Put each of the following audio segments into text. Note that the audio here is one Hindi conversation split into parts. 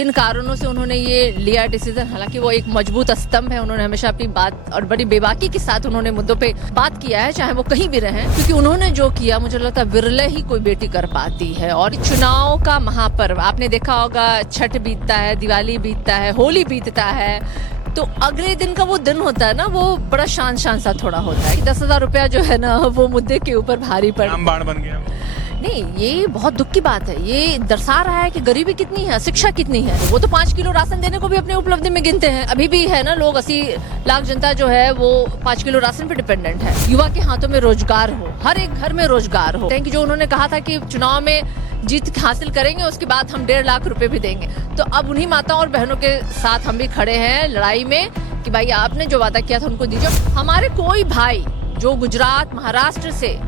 किन कारणों से उन्होंने ये लिया डिसीजन। हालांकि वो एक मजबूत स्तंभ है, उन्होंने हमेशा अपनी बात और बड़ी बेबाकी के साथ उन्होंने मुद्दों पे बात किया है, चाहे वो कहीं भी रहें, क्योंकि उन्होंने जो किया मुझे लगता है विरले ही कोई बेटी कर पाती है। और चुनाव का महापर्व आपने देखा होगा, छठ बीतता है, दिवाली बीतता है, होली बीतता है, तो अगले दिन का वो दिन होता है ना, वो बड़ा शान सा थोड़ा होता है कि 10,000 रुपया जो है ना वो मुद्दे के ऊपर भारी पड़ बाण बन गया। नहीं, ये बहुत दुख की बात है। ये दर्शा रहा है कि गरीबी कितनी है, शिक्षा कितनी है। वो तो 5 किलो राशन देने को भी अपनी उपलब्धि में गिनते हैं। अभी भी है ना, लोग 80 लाख जनता जो है वो 5 किलो राशन पे डिपेंडेंट है। युवा के हाथों में रोजगार हो, हर एक घर में रोजगार हो। कि जो उन्होंने कहा था कि चुनाव में जीत हासिल करेंगे उसके बाद हम 1.5 लाख रुपए भी देंगे, तो अब उन्हीं माताओं और बहनों के साथ हम भी खड़े हैं लड़ाई में कि भाई आपने जो वादा किया था उनको दीजिए। हमारे कोई भाई जो गुजरात महाराष्ट्र से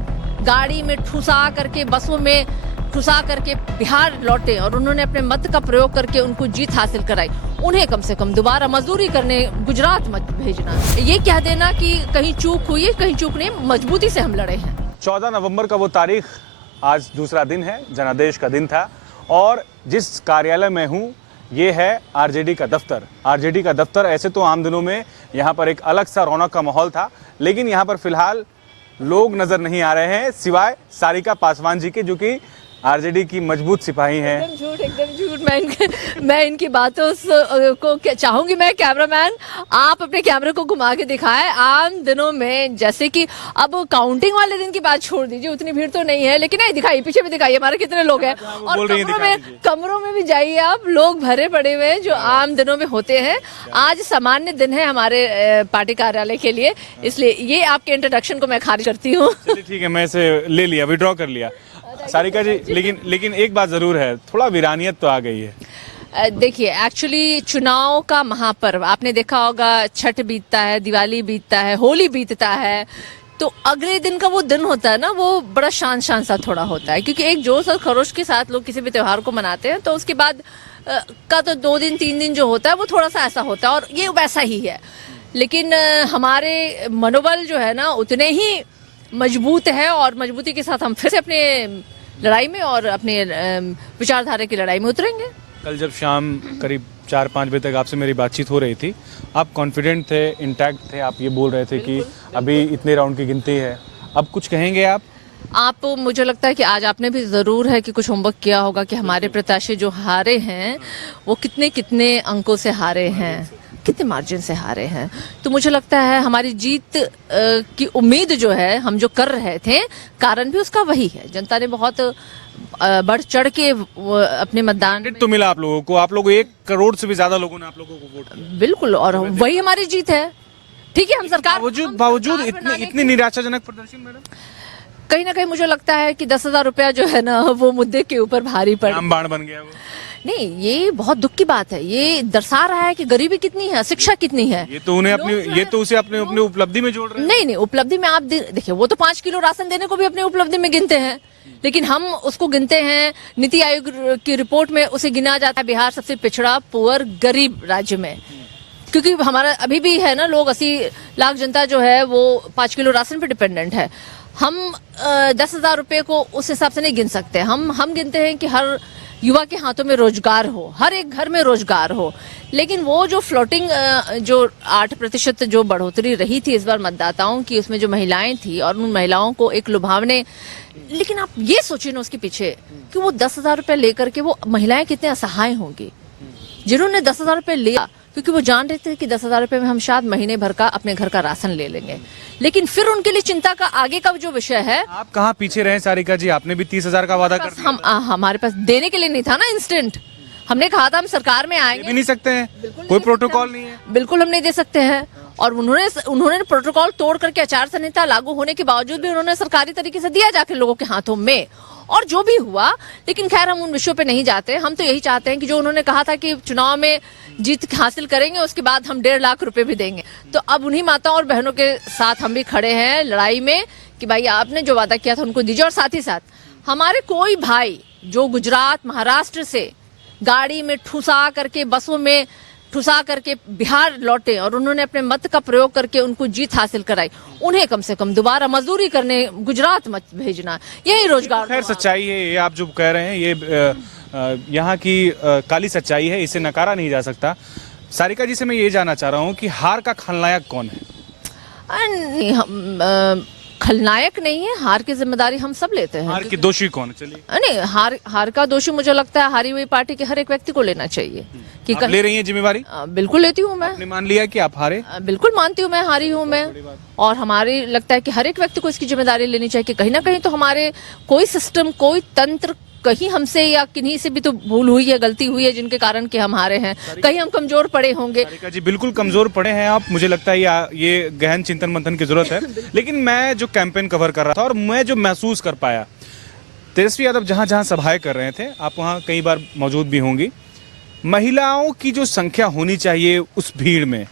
गाड़ी में ठुसा करके, बसों में ठुसा करके बिहार लौटे और उन्होंने अपने मत का प्रयोग करके उनको जीत हासिल कराई, उन्हें कम से कम दोबारा मजदूरी करने गुजरात मत भेजना। ये कह देना कि कहीं चूक हुई है, कहीं चूक नहीं, मजबूती से हम लड़े हैं। 14 नवंबर का वो तारीख, आज दूसरा दिन है, जनादेश का दिन था। और जिस कार्यालय में हूँ ये है आरजेडी का दफ्तर। आरजेडी का दफ्तर, ऐसे तो आम दिनों में यहाँ पर एक अलग सा रौनक का माहौल था, लेकिन यहाँ पर फिलहाल लोग नजर नहीं आ रहे हैं सिवाय सारिका पासवान जी के, जो कि आरजेडी की मजबूत सिपाही हैं। एकदम झूठ। मैं इनकी बातों को चाहूंगी, मैं कैमरामैन आप अपने कैमरे को घुमा के दिखाएं। आम दिनों में जैसे कि अब काउंटिंग वाले दिन की बात छोड़ दीजिए, उतनी भीड़ तो नहीं है, लेकिन नहीं दिखाइए, पीछे भी दिखाइए हमारे कितने लोग हैं। और कमरों में भी जाइए आप, लोग भरे पड़े हुए हैं जो आम दिनों में होते हैं। आज सामान्य दिन है हमारे पार्टी कार्यालय के लिए, इसलिए ये आपके इंट्रोडक्शन को मैं खारिज करती हूँ। ठीक है, मैं इसे ले लिया, विड्रॉ कर लिया। सारिका जी, लेकिन एक बात जरूर है, थोड़ा वीरानियत तो आ गई है। देखिए, एक्चुअली चुनाव का महापर्व आपने देखा होगा, छठ बीतता है, दिवाली बीतता है, होली बीतता है, तो अगले दिन का वो दिन होता है ना, वो बड़ा शान सा थोड़ा होता है, क्योंकि एक जोश और खरोश के साथ लोग किसी भी त्योहार को मनाते हैं। तो उसके बाद का तो 2 दिन 3 दिन जो होता है वो थोड़ा सा ऐसा होता है, और ये वैसा ही है। लेकिन हमारे मनोबल जो है ना उतने ही मजबूत है, और मजबूती के साथ हम फिर से अपने लड़ाई में और अपने विचारधारा की लड़ाई में उतरेंगे। कल जब शाम करीब 4-5 बजे तक आपसे मेरी बातचीत हो रही थी, आप कॉन्फिडेंट थे, इंटैक्ट थे, आप ये बोल रहे थे कि अभी इतने राउंड की गिनती है। अब कुछ कहेंगे आप? मुझे लगता है कि आज आपने भी जरूर है कि कुछ होमवर्क किया होगा कि हमारे प्रत्याशी जो हारे हैं वो कितने अंकों से हारे हैं, कितने मार्जिन से हारे हैं। तो मुझे लगता है हमारी जीत की उम्मीद जो है हम जो कर रहे थे, कारण भी उसका वही है। जनता ने बहुत बढ़ चढ़ के अपने मतदान तो मिला आप लोगों को, आप लोग 1 करोड़ से भी ज्यादा लोगों ने आप लोगों को वोट किया। बिल्कुल, और वही हमारी जीत है। ठीक है, हम सरकार बावजूद इतनी निराशाजनक प्रदर्शन मैडम, कहीं ना कहीं मुझे लगता है कि 10,000 रुपया जो है ना वो मुद्दे के ऊपर भारी पड़ बाण बन गया वो। नहीं, ये बहुत दुख की बात है। ये दर्शा रहा है कि गरीबी कितनी है, शिक्षा कितनी है। ये तो उसे अपने उपलब्धि में जोड़ रहे हैं। नहीं, उपलब्धि में आप देखिए, वो तो 5 किलो राशन देने को भी अपनी उपलब्धि में गिनते हैं, लेकिन हम उसको गिनते हैं, नीति आयोग की रिपोर्ट में उसे गिना जाता है बिहार सबसे पिछड़ा, पुअर, गरीब राज्य में। क्योंकि हमारा अभी भी है ना, लोग 80 लाख जनता जो है वो 5 किलो राशन पे डिपेंडेंट है। हम 10,000 रुपए को उस हिसाब से नहीं गिन सकते। हम गिनते हैं कि हर युवा के हाथों में रोजगार हो, हर एक घर में रोजगार हो। लेकिन वो जो फ्लोटिंग जो 8% जो बढ़ोतरी रही थी इस बार मतदाताओं की, उसमें जो महिलाएं थी और उन महिलाओं को एक लुभावने, लेकिन आप ये सोचिए ना उसके पीछे कि वो 10,000 रुपए लेकर के वो महिलाएं कितने असहाय होंगी, जिन्होंने 10,000 रुपए लिया क्योंकि वो जान रहे थे कि 10,000 रुपए में हम शायद महीने भर का अपने घर का राशन ले लेंगे। लेकिन फिर उनके लिए चिंता का आगे का जो विषय है। आप कहाँ पीछे रहे सारिका जी, आपने भी 30,000 का वादा कर दिया। हमारे पास देने के लिए नहीं था ना इंस्टेंट। हमने कहा था हम सरकार में आएंगे। भी नहीं सकते हैं, कोई प्रोटोकॉल नहीं है। बिल्कुल हम नहीं दे सकते हैं, और उन्होंने प्रोटोकॉल तोड़ करके आचार संहिता लागू होने के बावजूद भी उन्होंने सरकारी तरीके से दिया जाके लोगों के हाथों में, और जो भी हुआ। लेकिन खैर हम उन विषयों पे नहीं जाते। हम तो यही चाहते हैं कि जो उन्होंने कहा था कि चुनाव में जीत हासिल करेंगे उसके बाद हम 1.5 लाख रुपए भी देंगे, तो अब उन्हीं माताओं और बहनों के साथ हम भी खड़े हैं लड़ाई में कि भाई आपने जो वादा किया था उनको दीजिए। और साथ ही साथ हमारे कोई भाई जो गुजरात महाराष्ट्र से गाड़ी में ठुसा करके, बसों में ठुसा करके बिहार लौटे और उन्होंने अपने मत का प्रयोग करके उनको जीत हासिल कराई, उन्हें कम से कम दोबारा मजदूरी करने गुजरात मत भेजना, यही रोजगार। खैर सच्चाई है ये, आप जो कह रहे हैं ये यहाँ की काली सच्चाई है, इसे नकारा नहीं जा सकता। सारिका जी से मैं ये जानना चाह रहा हूँ कि हार का खलनायक कौन है? नहीं, हम खलनायक नहीं है, हार की जिम्मेदारी हम सब लेते हैं। हार के दोषी कौन है? चलिए। नहीं, हार का दोषी मुझे लगता है हारी हुई पार्टी के हर एक व्यक्ति को लेना चाहिए कि आप ले रही हैं जिम्मेवारी? बिल्कुल लेती हूँ मैं। आपने मान लिया कि आप हारे? बिल्कुल मानती हूँ मैं हारी हूँ मैं, और हमारी लगता है कि हर एक व्यक्ति को इसकी जिम्मेदारी लेनी चाहिए कि कहीं ना कहीं तो हमारे कोई सिस्टम, कोई तंत्र कहीं हमसे या किन्हीं से भी तो भूल हुई है, गलती हुई है, जिनके कारण कि हम हारे हैं। कहीं हम कमजोर पड़े होंगे। सारिका जी बिल्कुल कमजोर पड़े हैं आप, मुझे लगता है ये गहन चिंतन मंथन की जरूरत है। लेकिन मैं जो कैंपेन कवर कर रहा था और मैं जो महसूस कर पाया, तेजस्वी यादव जहां जहां सभाएं कर रहे थे, आप वहां कई बार मौजूद भी होंगी, महिलाओं की जो संख्या होनी चाहिए उस भीड़ में,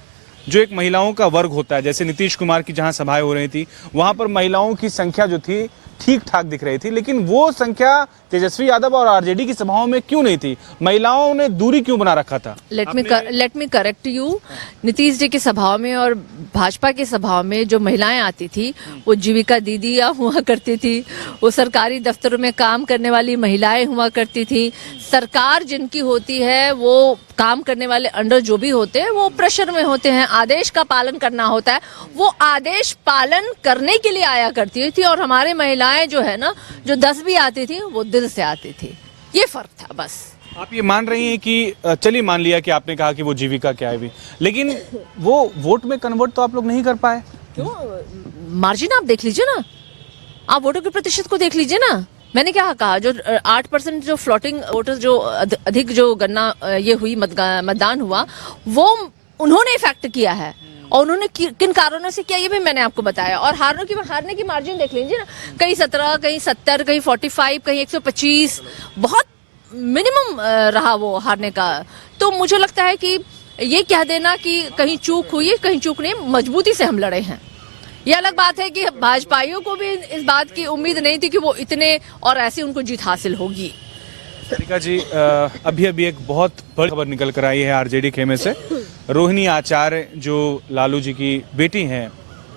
जो एक महिलाओं का वर्ग होता है, जैसे नीतीश कुमार की जहां सभाएं हो रही थी वहां पर महिलाओं की संख्या जो थी ठीक ठाक दिख रही थी, लेकिन वो संख्या तेजस्वी यादव और आरजेडी की सभाओं में क्यों नहीं थी? महिलाओं ने दूरी क्यों बना रखा था? Let me correct you. Nitish ji की सभाओं में और भाजपा की सभाओं में जो महिलाएं आती थी वो जीविका दीदियां हुआ करती थी, वो सरकारी दफ्तरों में काम करने वाली महिलाएं हुआ करती थी। सरकार जिनकी होती है वो काम करने वाले अंडर जो भी होते हैं वो प्रेशर में होते हैं, आदेश का पालन करना होता है, वो आदेश पालन करने के लिए आया करती थी। और हमारे महिलाएं जो है ना, जो 10 भी आती थी वो दिल से आती थी, ये फर्क था बस। आप ये मान रही हैं कि चलिए मान लिया कि आपने कहा कि वो जीविका क्या है भी, लेकिन वो वोट में कन्वर्ट तो आप लोग नहीं कर पाए? क्यों? मार्जिन आप देख लीजिए ना, आप वोटों के प्रतिशत को देख लीजिए ना। मैंने क्या कहा, जो 8% जो फ्लोटिंग वोटर्स, जो अधिक जो गणना ये हुई, मतदान हुआ, वो उन्होंने इफेक्ट किया है। और उन्होंने किन कारणों से किया ये भी मैंने आपको बताया। और हारने की मार्जिन देख लीजिए ना, कहीं 17, कहीं 70, कहीं 45, कहीं 125, बहुत मिनिमम रहा वो हारने का। तो मुझे लगता है कि ये कह देना कि कहीं चूक हुई है, कहीं चूक नहीं, मजबूती से हम लड़े हैं। ये अलग बात है कि भाजपाइयों को भी इस बात की उम्मीद नहीं थी कि वो इतने और ऐसी उनको जीत हासिल होगी। सारिका जी, अभी एक बहुत बड़ी खबर निकल कर आई है आरजेडी खेमे से। रोहिणी आचार्य जो लालू जी की बेटी हैं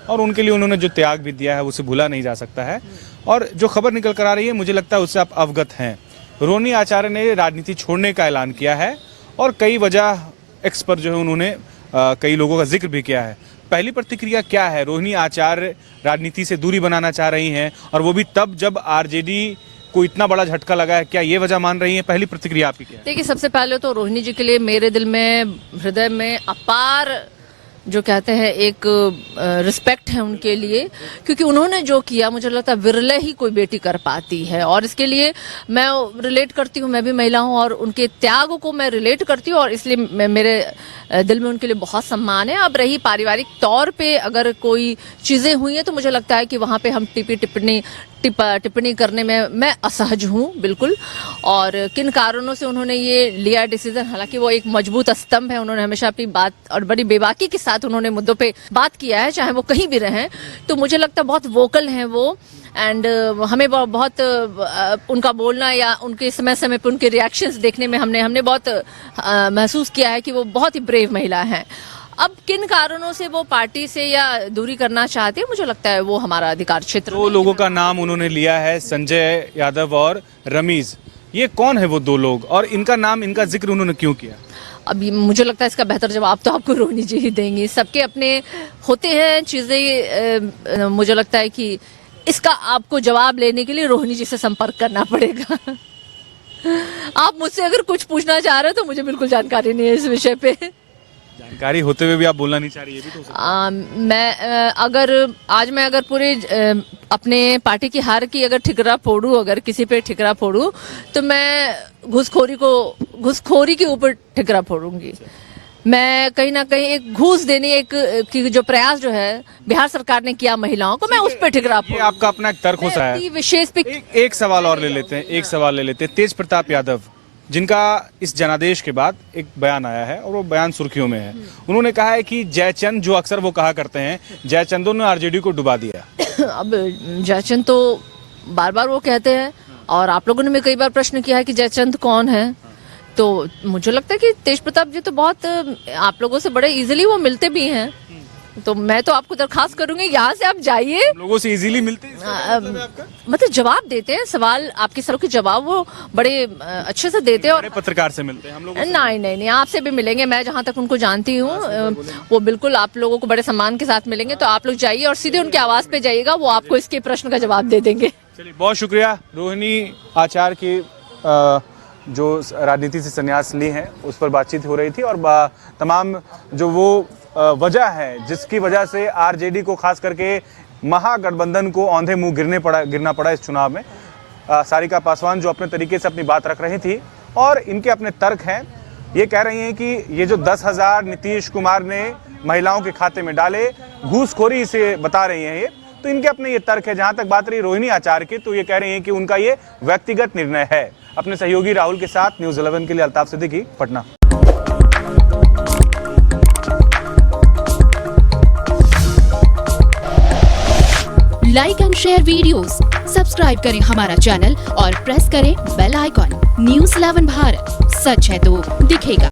और उनके लिए उन्होंने जो त्याग भी दिया है उसे भूला नहीं जा सकता है। और जो खबर निकल कर आ रही है, मुझे लगता है उससे आप अवगत हैं। रोहिणी आचार्य ने राजनीति छोड़ने का ऐलान किया है और कई वजह एक्स पर जो है उन्होंने कई लोगों का जिक्र भी किया है। पहली प्रतिक्रिया क्या है? रोहिणी आचार्य राजनीति से दूरी बनाना चाह रही हैं और वो भी तब जब आरजेडी को इतना बड़ा झटका लगा है, क्या ये वजह मान रही हैं? पहली प्रतिक्रिया आपकी क्या है? देखिए, सबसे पहले तो रोहिणी जी के लिए मेरे दिल में, हृदय में अपार जो कहते हैं एक रिस्पेक्ट है उनके लिए, क्योंकि उन्होंने जो किया मुझे लगता है विरले ही कोई बेटी कर पाती है। और इसके लिए मैं रिलेट करती हूँ, मैं भी महिला हूँ और उनके त्याग को मैं रिलेट करती हूँ और इसलिए मेरे दिल में उनके लिए बहुत सम्मान है। अब रही पारिवारिक तौर पे अगर कोई चीज़ें हुई हैं तो मुझे लगता है कि वहाँ पे हम टिप्पणी करने में मैं असहज हूँ बिल्कुल। और किन कारणों से उन्होंने ये लिया डिसीजन, हालांकि वो एक मजबूत स्तंभ है, उन्होंने हमेशा अपनी बात और बड़ी बेबाकी के साथ उन्होंने मुद्दों पे बात किया है, चाहे वो कहीं भी रहें। तो मुझे लगता है बहुत वोकल हैं वो, एंड हमें बहुत उनका बोलना या उनके समय समय पे उनके रिएक्शंस देखने में हमने बहुत महसूस किया है कि वो बहुत ही ब्रेव महिला हैं। अब किन कारणों से वो पार्टी से या दूरी करना चाहते हैं, मुझे लगता है वो हमारा अधिकार क्षेत्र। दो लोगों का नाम उन्होंने लिया है, संजय यादव और रमीज। ये कौन है वो दो लोग और इनका नाम, इनका जिक्र उन्होंने क्यों किया? अभी मुझे लगता है इसका बेहतर जवाब तो आपको रोहिणी जी ही देंगी। सबके अपने होते हैं चीजें, मुझे लगता है कि इसका आपको जवाब लेने के लिए रोहिणी जी से संपर्क करना पड़ेगा। आप मुझसे अगर कुछ पूछना चाह रहे हो तो मुझे बिल्कुल जानकारी नहीं है इस विषय पे। जानकारी होते हुए भी आप बोलना नहीं चाह रही, ये भी तो हो सकता है। मैं अगर पूरे अपने पार्टी की हार की अगर ठिकरा फोड़ूं, अगर किसी पे ठिकरा फोड़ूं तो मैं घूसखोरी के ऊपर ठिकरा फोड़ूंगी। मैं कहीं ना कहीं एक घूस देने की जो प्रयास जो है बिहार सरकार ने किया महिलाओं को, मैं उस पर ठिकरा ये आपका अपना एक तर्क होता है। विशेष पे एक सवाल और ले लेते हैं, एक सवाल ले लेते हैं। तेज प्रताप यादव, जिनका इस जनादेश के बाद एक बयान आया है और वो बयान सुर्खियों में है। उन्होंने कहा है कि जयचंद, जो अक्सर वो कहा करते हैं, जयचंदों ने आरजेडी को डुबा दिया। अब जयचंद तो बार बार वो कहते हैं और आप लोगों ने भी कई बार प्रश्न किया है कि जयचंद कौन है। तो मुझे लगता है कि तेज प्रताप जी तो बहुत आप लोगों से बड़े इजीली वो मिलते भी हैं तो मैं तो आपको दरखास्त करूंगी, यहाँ से आप जाइए। लोगों से इजीली मिलते हैं, इसका मतलब है आपका? मतलब जवाब देते हैं, सवाल आपके सवालों के जवाब वो बड़े अच्छे से देते हैं। और बड़े पत्रकार से मिलते हैं हम लोग। नहीं, आपसे भी मिलेंगे। मैं जहाँ तक उनको जानती हूँ वो बिल्कुल आप लोगों को बड़े सम्मान के साथ मिलेंगे। तो आप लोग जाइए और सीधे उनके आवाज पे जाइएगा, वो आपको इसके प्रश्न का जवाब दे देंगे। चलिए, बहुत शुक्रिया। रोहिणी आचार्य की जो राजनीति से संन्यास ली है उस पर बातचीत हो रही थी, और तमाम जो वो वजह है जिसकी वजह से आरजेडी को खास करके महागठबंधन को औंधे मुंह गिरना पड़ा इस चुनाव में। सारिका पासवान जो अपने तरीके से अपनी बात रख रही थी और इनके अपने तर्क हैं, ये कह रही हैं कि ये जो 10,000 नीतीश कुमार ने महिलाओं के खाते में डाले, घूसखोरी से बता रही हैं ये, तो इनके अपने ये तर्क है। जहां तक बात रही रोहिणी आचार्य की, तो ये कह रही हैं कि उनका ये व्यक्तिगत निर्णय है। अपने सहयोगी राहुल के साथ न्यूज़ 11 के लिए Altaf Siddiqui, Patna. Like and share videos, subscribe करें हमारा चैनल और प्रेस करें बेल आइकॉन। न्यूज़ 11 भारत, सच है तो दिखेगा।